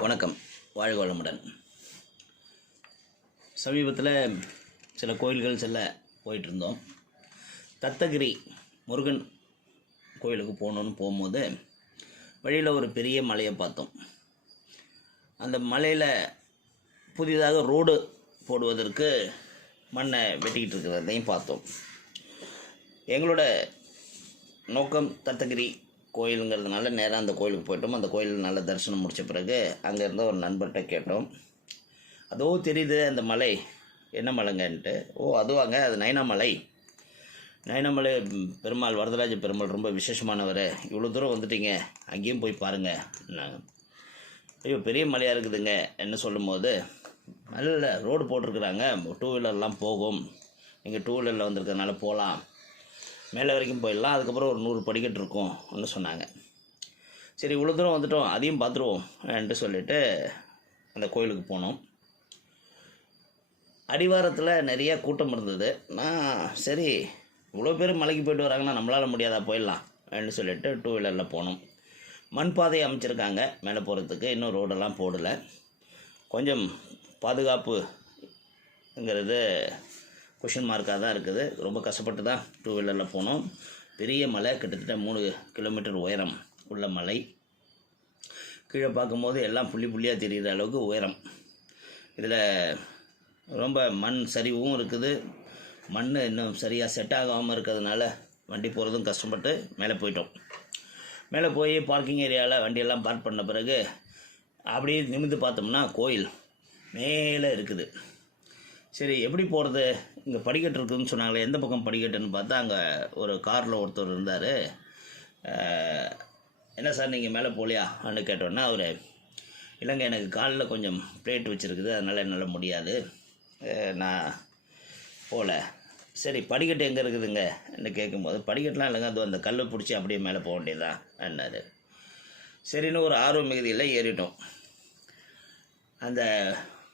வணக்கம். வாழ்க வளமுடன். சமீபத்தில் சில கோயில்கள் செல்ல போயிட்டுருந்தோம். தத்தகிரி முருகன் கோயிலுக்கு போகணுன்னு போகும்போது வழியில் ஒரு பெரிய மலையை பார்த்தோம். அந்த மலையில் புதிதாக ரோடு போடுவதற்கு மண்ணை வெட்டிக்கிட்டு இருக்கிறதையும் பார்த்தோம். எங்களோட நோக்கம் தத்தகிரி கோயிலுங்கிறதுனால நேராக அந்த கோயிலுக்கு போயிட்டோம். அந்த கோயில் நல்ல தரிசனம் முடித்த பிறகு அங்கேருந்து ஒரு நண்பர்கிட்ட கேட்டோம். அதோ தெரியுது அந்த மலை. என்ன மலைங்கன்ட்டு? ஓ அதுவாங்க அது நயனாமலை நயனாமலை பெருமாள் வரதராஜ பெருமாள் ரொம்ப விசேஷமானவர். இவ்வளோ தூரம் வந்துட்டீங்க. அங்கேயும் போய் பாருங்கள் நாங்கள் ஐயோ பெரிய மலையாக இருக்குதுங்க. என்ன சொல்லும்போது? நல்ல ரோடு போட்டிருக்குறாங்க. டூ வீலர்லாம் போகும். நீங்கள் டூ வீலரில் வந்திருக்கிறதுனால போகலாம் மேலே வரைக்கும் போயிடலாம். அதுக்கப்புறம் ஒரு நூறு படிக்கட்டு இருக்கும்னு சொன்னாங்க. சரி இவ்வளோ தூரம் வந்துட்டோம். அதையும் பார்த்துருவோம் என்று சொல்லிட்டு அந்த கோயிலுக்கு போனோம். அடிவாரத்தில் நிறைய கூட்டம் இருந்தது. நான் சரி இவ்வளோ பேர் மலைக்கு போயிட்டு வராங்கன்னா நம்மளால் முடியாதா? போயிடலாம் அப்படின்னு சொல்லிட்டு டூ வீலரில் போனோம். மண் பாதை அமைச்சிருக்காங்க மேலே போகிறதுக்கு இன்னும் ரோடெல்லாம் போடலை. கொஞ்சம் பாதுகாப்புங்கிறது கொஷின் மார்க்காக தான் இருக்குது. ரொம்ப கஷ்டப்பட்டு தான் டூ வீலரில் போனோம். பெரிய மலை கிட்டத்தட்ட மூணு கிலோமீட்டர் உயரம் உள்ள மலை. கீழே பார்க்கும்போது எல்லாம் புள்ளி புள்ளியாக தெரிகிற அளவுக்கு உயரம். இதில் ரொம்ப மண் சரிவும் இருக்குது. மண் இன்னும் சரியாக செட் ஆகாமல் இருக்கிறதுனால வண்டி போகிறதும் கஷ்டப்பட்டு மேலே போயிட்டோம். மேலே போய் பார்க்கிங் ஏரியாவில் வண்டியெல்லாம் பார்க் பண்ண பிறகு அப்படியே நிமிந்து பார்த்தோம்னா கோயில் மேலே இருக்குது. சரி எப்படி போகிறது இங்கே படிக்கட்டு இருக்குதுன்னு சொன்னாங்களே எந்த பக்கம் படிக்கட்டுன்னு பார்த்தா அங்கே ஒரு காரில் ஒருத்தர் இருந்தார். என்ன சார் நீங்கள் மேலே போகலையா அப்படின்னு கேட்டோன்னா அவர் இல்லைங்க எனக்கு காலில் கொஞ்சம் பிளேட் வச்சுருக்குது அதனால் என்னால் முடியாது. நான் போகல சரி படிக்கட்டு எங்கே இருக்குதுங்க? என்று கேட்கும்போது படிக்கட்டுலாம் இல்லைங்க அது அந்த கல் பிடிச்சி அப்படியே மேலே போக வேண்டியதுதான் என்னார் சரின்னு ஒரு ஆர்வம் மிகுதியில் ஏறிட்டோம். அந்த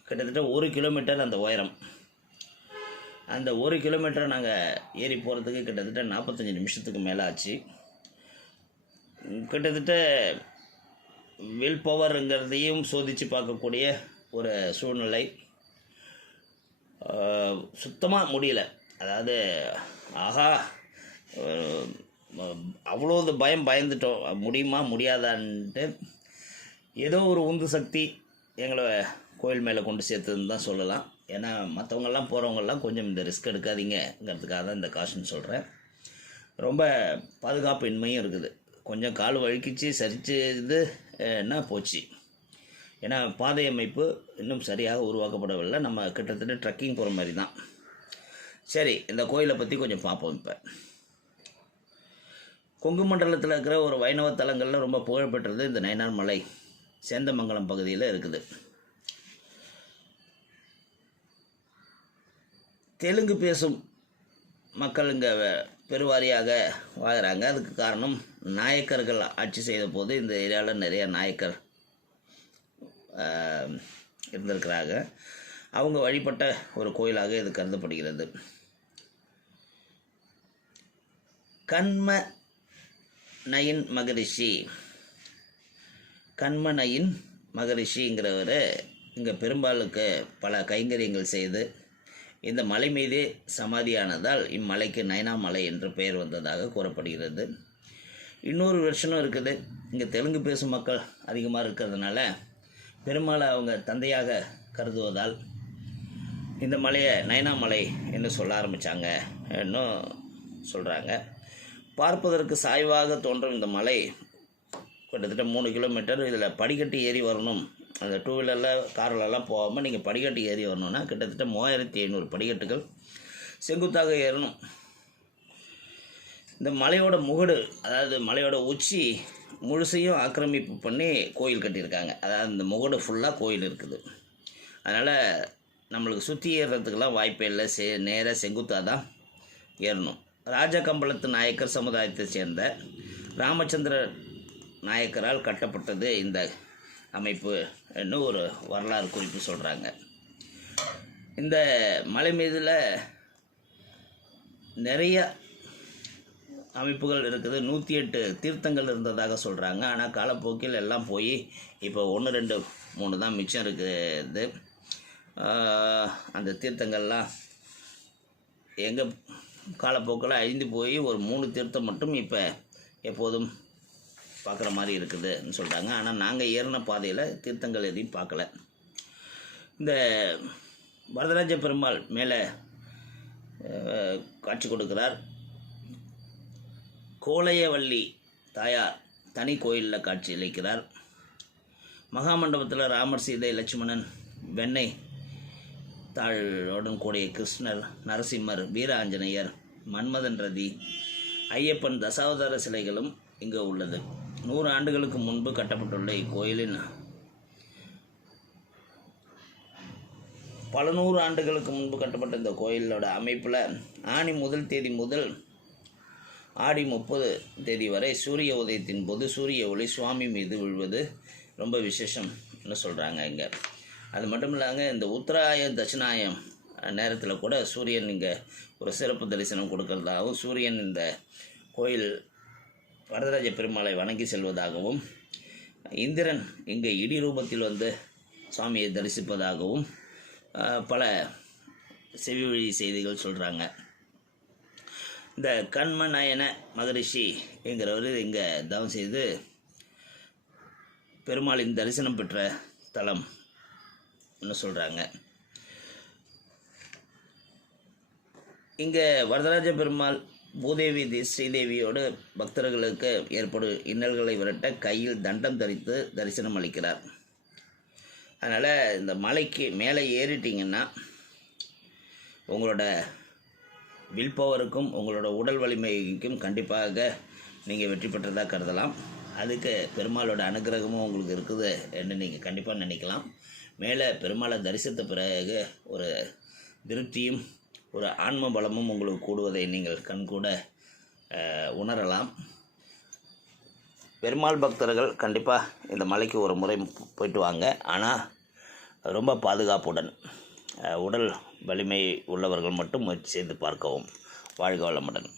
கிட்டத்தட்ட ஒரு கிலோமீட்டர் அந்த உயரம். அந்த ஒரு கிலோமீட்டர் நாங்கள் ஏறி போகிறதுக்கு கிட்டத்தட்ட நாற்பத்தஞ்சு நிமிஷத்துக்கு மேலே ஆச்சு. கிட்டத்தட்ட வில் பவருங்கிறதையும் சோதித்து பார்க்கக்கூடிய ஒரு சூழ்நிலை. சுத்தமாக முடியல. அதாவது ஆஹா அவ்வளோது அவ்வளோ பயம் பயந்துட்டோம். முடியுமா முடியாதான்ட்டு ஏதோ ஒரு உந்து சக்தி எங்களை கோயில் மேலே கொண்டு சேர்த்ததுன்னு தான் சொல்லலாம். ஏன்னா மற்றவங்கெல்லாம் போகிறவங்கெல்லாம் கொஞ்சம் இந்த ரிஸ்க் எடுக்காதீங்கங்கிறதுக்காக தான் இந்த காசுன்னு சொல்கிறேன் ரொம்ப பாதுகாப்பு இன்மையும் இருக்குது. கொஞ்சம் கால் வழுக்கிச்சு சரிச்சு இது என்ன போச்சு? ஏன்னா பாதை அமைப்பு இன்னும் சரியாக உருவாக்கப்படவில்லை. நம்ம கிட்டத்தட்ட ட்ரக்கிங் போகிற மாதிரி தான். சரி இந்த கோயிலை பற்றி கொஞ்சம் பார்ப்போம் இப்போ. கொங்கு மண்டலத்தில் இருக்கிற ஒரு வைணவ தலங்களில் ரொம்ப புகழ்பெற்றது இந்த நயனார் மலை. சேந்தமங்கலம் பகுதியில் இருக்குது. தெலுங்கு பேசும் மக்கள் இங்கே பெருவாரியாக வாழ்கிறாங்க அதுக்கு காரணம் நாயக்கர்கள் ஆட்சி செய்த போது இந்த ஏரியாவில் நிறைய நாயக்கர் இருந்திருக்கிறாங்க. அவங்க வழிபட்ட ஒரு கோயிலாக இது கருதப்படுகிறது. கண்ம நயின் மகரிஷி கண்மனையின் மகரிஷிங்கிறவர் இங்கே பெரும்பாலுக்கு பல கைங்கரியங்கள் செய்து இந்த மலை மீதே சமாதியானதால் இம்மலைக்கு நயனாமலை என்று பெயர் வந்ததாக கூறப்படுகிறது. இன்னொரு வருஷனும் இருக்குது. இங்கே தெலுங்கு பேசும் மக்கள் அதிகமாக இருக்கிறதுனால பெருமாளை அவங்க தந்தையாக கருதுவதால் இந்த மலையை நயனாமலை என்று சொல்ல ஆரம்பித்தாங்க இன்னும் சொல்கிறாங்க பார்ப்பதற்கு சாய்வாக தோன்றும் இந்த மலை கிட்டத்தட்ட மூணு கிலோமீட்டர் இதில் படிக்கட்டு ஏறி வரணும். அந்த டூ வீலரில் கார்லலாம் போகாமல் நீங்கள் படிக்கட்டு ஏறி வரணும்னா கிட்டத்தட்ட மூவாயிரத்தி ஐநூறு படிக்கட்டுகள் செங்குத்தாக ஏறணும். இந்த மலையோட முகடு அதாவது மலையோட உச்சி முழுசையும் ஆக்கிரமிப்பு பண்ணி கோயில் கட்டியிருக்காங்க. அதாவது இந்த முகடு ஃபுல்லாக கோயில் இருக்குது. அதனால் நம்மளுக்கு சுற்றி ஏறுறதுக்கெல்லாம் வாய்ப்பே இல்லை. சே நேராக செங்குத்தாக தான் ஏறணும். ராஜா கம்பளத்து நாயக்கர் சமுதாயத்தை சேர்ந்த ராமச்சந்திர நாயக்கரால் கட்டப்பட்டது இந்த அமைப்பு என்று ஒரு வரலாறு குறிப்பு சொல்கிறாங்க இந்த மலை மீதில் நிறைய அமைப்புகள் இருக்குது. நூற்றி எட்டு தீர்த்தங்கள் இருந்ததாக சொல்கிறாங்க ஆனால் காலப்போக்கில் எல்லாம் போய் இப்போ ஒன்று ரெண்டு மூணு தான் மிச்சம் இருக்குது. அந்த தீர்த்தங்கள்லாம் எங்கள் காலப்போக்கில் அழிந்து போய் ஒரு மூணு தீர்த்தம் மட்டும் இப்போ எப்போதும் பார்க்குற மாதிரி இருக்குதுன்னு சொல்கிறாங்க ஆனால் நாங்கள் ஏறின பாதையில் தீர்த்தங்கள் எதையும் பார்க்கல. இந்த வரதராஜ பெருமாள் மேலே காட்சி கொடுக்கிறார். கோலையவள்ளி தாயார் தனி கோயிலில் காட்சி அளிக்கிறார். மகாமண்டபத்தில் ராமர் சீதை லட்சுமணன் வெண்ணை தாழோடன் கூடிய கிருஷ்ணர் நரசிம்மர் வீர ஆஞ்சநேயர் மன்மதன் ரதி ஐயப்பன் தசாவதார சிலைகளும் இங்கு உள்ளது. நூறு ஆண்டுகளுக்கு முன்பு கட்டப்பட்டுள்ள இக்கோயிலின் பல நூறு ஆண்டுகளுக்கு முன்பு கட்டப்பட்ட இந்த கோயிலோட அமைப்பில் ஆணி முதல் தேதி முதல் ஆடி முப்பது தேதி வரை சூரிய உதயத்தின் போது சூரிய ஒளி சுவாமி மீது விழுவது ரொம்ப விசேஷம்னு சொல்கிறாங்க இங்கே. அது மட்டும் இல்லாங்க இந்த உத்தராய தட்சிணாயம் நேரத்தில் கூட சூரியன் இங்கே ஒரு சிறப்பு தரிசனம் கொடுக்கறதாகவும் சூரியன் இந்த கோயில் வரதராஜ பெருமாளை வணங்கி செல்வதாகவும் இந்திரன் இங்கே இடி ரூபத்தில் வந்து சுவாமியை தரிசிப்பதாகவும் பல செவி வழி செய்திகள் சொல்கிறாங்க இந்த கண்மநயன மகரிஷி என்கிறவர் இங்கே தவம் செய்து பெருமாளின் தரிசனம் பெற்ற தலம் சொல்கிறாங்க இங்கே வரதராஜ பெருமாள் பூதேவி தி- ஸ்ரீதேவியோடு பக்தர்களுக்கு ஏற்படும் இன்னல்களை விரட்ட கையில் தண்டம் தரித்து தரிசனம் அளிக்கிறார். அதனால் இந்த மலைக்கு மேலே ஏறிட்டீங்கன்னா உங்களோட வில் பவருக்கும் உங்களோட உடல் வலிமைக்கும் கண்டிப்பாக நீங்கள் வெற்றி பெற்றதாக கருதலாம். அதுக்கு பெருமாளோட அனுகிரகமும் உங்களுக்கு இருக்குது என்று நீங்கள் கண்டிப்பாக நினைக்கலாம். மேலே பெருமாளை தரிசித்த பிறகு ஒரு திருப்தியும் ஒரு ஆன்ம பலமும் உங்களுக்கு கூடுவதை நீங்கள் கண்கூட உணரலாம். பெருமாள் பக்தர்கள் கண்டிப்பாக இந்த மலைக்கு ஒரு முறை போயிட்டு வாங்க. ஆனால் ரொம்ப பாதுகாப்புடன் உடல் வலிமை உள்ளவர்கள் மட்டும் முயற்சி செய்து பார்க்கவும் வாழ்க வளமுடன்.